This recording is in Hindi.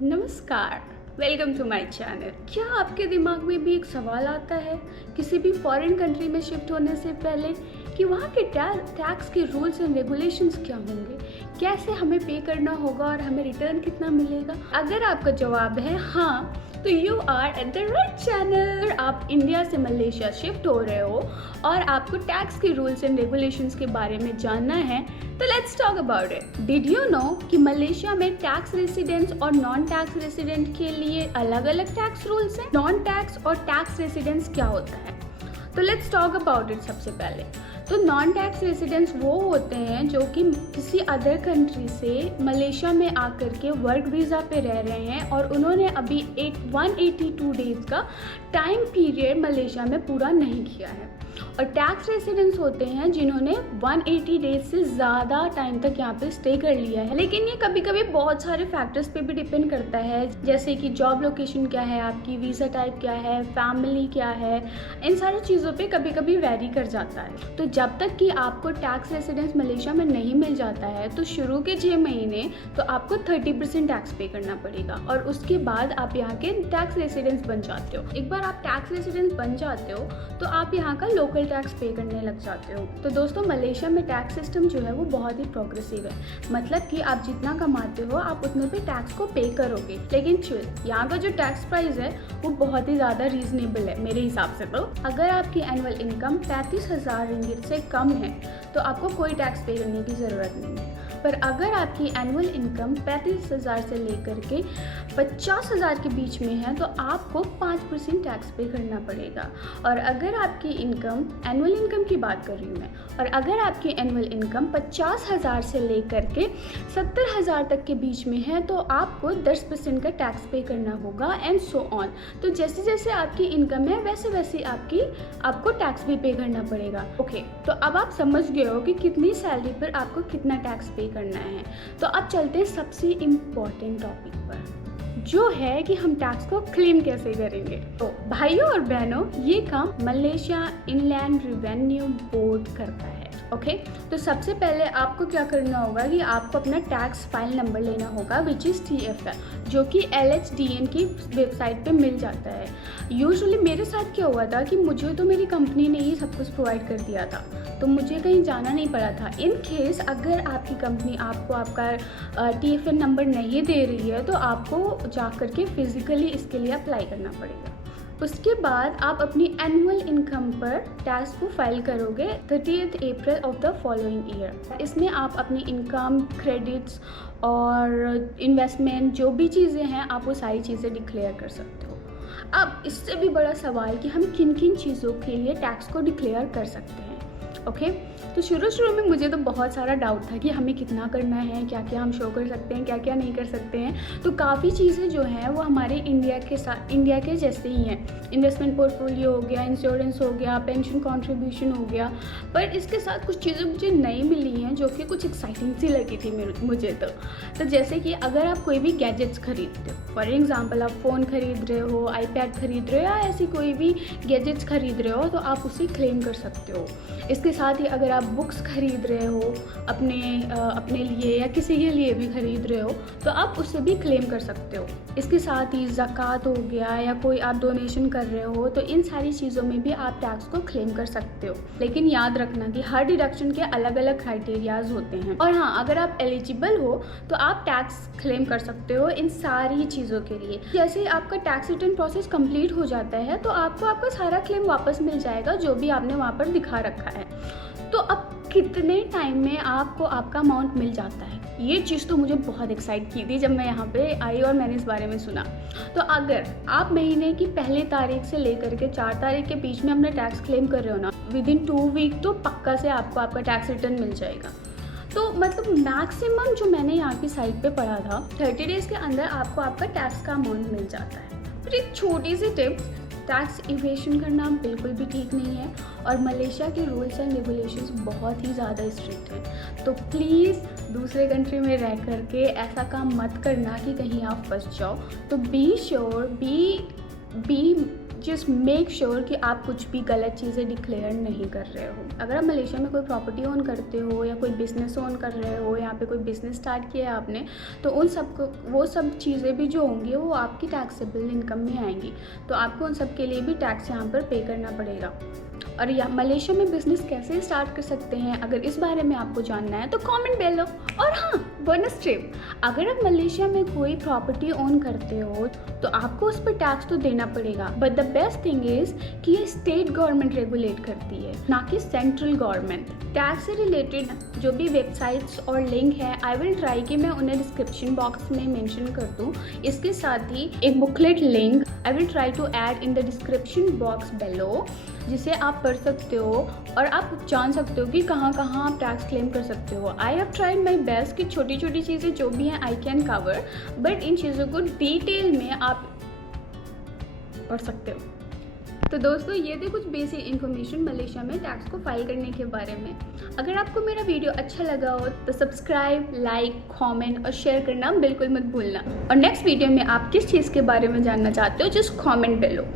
नमस्कार, वेलकम टू माय चैनल। क्या आपके दिमाग में भी एक सवाल आता है किसी भी फॉरेन कंट्री में शिफ्ट होने से पहले कि वहाँ के टैक्स के रूल्स एंड रेगुलेशंस क्या होंगे, कैसे हमें पे करना होगा और हमें रिटर्न कितना मिलेगा? अगर आपका जवाब है हाँ, तो you are at the right channel. आप इंडिया से मलेशिया शिफ्ट हो रहे हो और आपको टैक्स के रूल्स एंड रेगुलेशंस के बारे में जानना है, तो let's talk about it. Did you know कि मलेशिया में टैक्स रेसिडेंट्स और नॉन टैक्स रेसिडेंट के लिए अलग अलग टैक्स रूल्स हैं? नॉन टैक्स और टैक्स रेसिडेंट्स क्या होता है, तो लेट्स टॉक अबाउट इट। सबसे पहले तो नॉन टैक्स रेसिडेंट्स वो होते हैं जो कि किसी अदर कंट्री से मलेशिया में आकर के वर्क वीज़ा पे रह रहे हैं और उन्होंने अभी 182 डेज का टाइम पीरियड मलेशिया में पूरा नहीं किया है। और टैक्स रेसिडेंट्स होते हैं जिन्होंने 180 डेज से ज़्यादा टाइम तक यहाँ पे स्टे कर लिया है। लेकिन ये कभी कभी बहुत सारे फैक्टर्स पे भी डिपेंड करता है, जैसे कि जॉब लोकेशन क्या है आपकी, वीज़ा टाइप क्या है, फैमिली क्या है, इन सारी चीज़ों पे कभी कभी वेरी कर जाता है। तो जब तक कि आपको टैक्स रेसिडेंस मलेशिया में नहीं मिल जाता है तो शुरू के 6 महीने तो आपको 30% टैक्स पे करना पड़ेगा और उसके बाद आप यहाँ के टैक्स रेसिडेंस बन जाते हो। एक बार आप टैक्स रेसिडेंस बन जाते हो तो आप यहाँ का लोकल टैक्स पे करने लग जाते हो। तो दोस्तों, मलेशिया में टैक्स सिस्टम जो है वो बहुत ही प्रोग्रेसिव है, मतलब कि आप जितना कमाते हो आप उतने पे टैक्स को पे करोगे। लेकिन चिल, यहाँ का जो टैक्स प्राइस है वो बहुत ही ज़्यादा रीजनेबल है मेरे हिसाब से। तो अगर आपकी एनुअल इनकम 35,000 रिंगिट से कम है तो आपको कोई टैक्स पे करने की ज़रूरत नहीं है। पर अगर आपकी एनुअल इनकम 35,000 से लेकर के 50,000 के बीच में है तो आपको 5% टैक्स पे करना पड़ेगा। और अगर आपकी इनकम, एनुअल इनकम की बात कर रही हूँ मैं, और अगर आपकी एनुअल इनकम 50,000 से लेकर के 70,000 तक के बीच में है तो आपको 10% का टैक्स पे करना होगा एंड सो ऑन। तो जैसे जैसे आपकी इनकम है वैसे वैसे आपको टैक्स भी पे करना पड़ेगा। ओके, तो अब आप समझ गए हो कि कितनी सैलरी पर आपको कितना टैक्स पे करना है। तो अब चलते हैं सबसे इम्पॉर्टेंट टॉपिक पर, जो है कि हम टैक्स को क्लेम कैसे करेंगे। तो भाइयों और बहनों, ये काम मलेशिया इनलैंड रेवेन्यू बोर्ड करता है। ओके, तो सबसे पहले आपको क्या करना होगा कि आपको अपना टैक्स फाइल नंबर लेना होगा, विच इज़ TFL, जो कि LHDN की वेबसाइट पे मिल जाता है। यूजुअली मेरे साथ क्या हुआ था कि मुझे तो मेरी कंपनी ने ही सब कुछ प्रोवाइड कर दिया था, तो मुझे कहीं जाना नहीं पड़ा था। इन केस अगर आपकी कंपनी आपको आपका TFL नंबर नहीं दे रही है तो आपको जा कर के फिजिकली इसके लिए अप्लाई करना पड़ेगा। उसके बाद आप अपनी एनुअल इनकम पर टैक्स को फाइल करोगे 30th April of the following year. इसमें आप अपनी इनकम, क्रेडिट्स और इन्वेस्टमेंट जो भी चीज़ें हैं आप वो सारी चीज़ें डिक्लेयर कर सकते हो। अब इससे भी बड़ा सवाल कि हम किन किन चीज़ों के लिए टैक्स को डिक्लेयर कर सकते हैं। ओके, तो शुरू में मुझे तो बहुत सारा डाउट था कि हमें कितना करना है, क्या क्या हम शो कर सकते हैं, क्या क्या नहीं कर सकते हैं। तो काफ़ी चीज़ें जो हैं वो हमारे इंडिया के जैसे ही हैं। इन्वेस्टमेंट पोर्टफोलियो हो गया, इंश्योरेंस हो गया, पेंशन कंट्रीब्यूशन हो गया। पर इसके साथ कुछ चीज़ें मुझे नई मिली हैं जो कि कुछ एक्साइटिंग सी लगी थी मुझे तो जैसे कि अगर आप कोई भी गैजेट्स खरीदते हो, फॉर एग्जाम्पल आप फ़ोन खरीद रहे हो, iPad खरीद रहे हो या ऐसी कोई भी गैजेट्स खरीद रहे हो तो आप उसे क्लेम कर सकते हो। इसके साथ ही अगर आप बुक्स खरीद रहे हो अपने लिए या किसी के लिए भी खरीद रहे हो तो आप उससे भी क्लेम कर सकते हो। इसके साथ ही ज़कात हो गया या कोई आप डोनेशन कर रहे हो तो इन सारी चीज़ों में भी आप टैक्स को क्लेम कर सकते हो। लेकिन याद रखना कि हर डिडक्शन के अलग अलग क्राइटेरियाज होते हैं। और हाँ, अगर आप एलिजिबल हो तो आप टैक्स क्लेम कर सकते हो इन सारी चीज़ों के लिए। जैसे ही आपका टैक्स रिटर्न प्रोसेस कंप्लीट हो जाता है तो आपको आपका सारा क्लेम वापस मिल जाएगा जो भी आपने वहाँ पर दिखा रखा है। तो अब कितने टाइम में आपको आपका अमाउंट मिल जाता है, ये चीज़ तो मुझे बहुत एक्साइट की थी जब मैं यहाँ पे आई और मैंने इस बारे में सुना। तो अगर आप महीने की पहली तारीख से लेकर के 4 तारीख के बीच में अपना टैक्स क्लेम कर रहे हो ना, विदिन 2 वीक तो पक्का से आपको आपका टैक्स रिटर्न मिल जाएगा। तो मतलब मैक्सिमम जो मैंने यहाँ की साइट पे पढ़ा था 30 डेज़ के अंदर आपको आपका टैक्स का अमाउंट मिल जाता है। फिर एक छोटी सी टिप्स, टैक्स इवेशन करना बिल्कुल भी ठीक नहीं है और मलेशिया के रूल्स एंड रेगुलेशंस बहुत ही ज़्यादा स्ट्रिक्ट हैं। तो प्लीज़ दूसरे कंट्री में रह करके ऐसा काम मत करना कि कहीं आप फंस जाओ। तो be be just make sure कि आप कुछ भी गलत चीज़ें डिक्लेयर नहीं कर रहे हो। अगर आप मलेशिया में कोई प्रॉपर्टी ओन करते हो या कोई बिज़नेस ओन कर रहे हो, यहाँ पे कोई बिज़नेस स्टार्ट किया है आपने, तो उन सब को वो सब चीज़ें भी जो होंगी वो आपकी टैक्सेबल इनकम में आएंगी, तो आपको उन सब के लिए भी टैक्स यहाँ पर पे करना पड़ेगा। और या मलेशिया में बिज़नेस कैसे स्टार्ट कर सकते हैं, अगर इस बारे में आपको जानना है तो कमेंट बेलो। और हाँ, बोनस टिप, अगर आप मलेशिया में कोई प्रॉपर्टी ओन करते हो तो आपको उस पर टैक्स तो देना पड़ेगा, but the best thing is कि ये स्टेट गवर्नमेंट रेगुलेट करती है, ना कि सेंट्रल गवर्नमेंट। टैक्स से रिलेटेड जो भी वेबसाइट्स और लिंक है, आई विल ट्राई कि मैं उन्हें डिस्क्रिप्शन बॉक्स में मेंशन कर दूँ। इसके साथ ही एक booklet link I will try to add in the description box below, जिसे आप पढ़ सकते हो और आप जान सकते हो कि कहाँ कहाँ आप टैक्स क्लेम कर सकते हो। I have tried my best कि छोटी छोटी चीज़ें जो भी हैं I can cover, but in चीज़ों को डिटेल में आप पढ़ सकते हो। तो दोस्तों, ये थे कुछ बेसिक इन्फॉर्मेशन मलेशिया में टैक्स को फाइल करने के बारे में। अगर आपको मेरा वीडियो अच्छा लगा हो तो सब्सक्राइब, लाइक, कमेंट और शेयर करना बिल्कुल मत भूलना। और नेक्स्ट वीडियो में आप किस चीज़ के बारे में जानना चाहते हो, जस्ट कमेंट बेलो।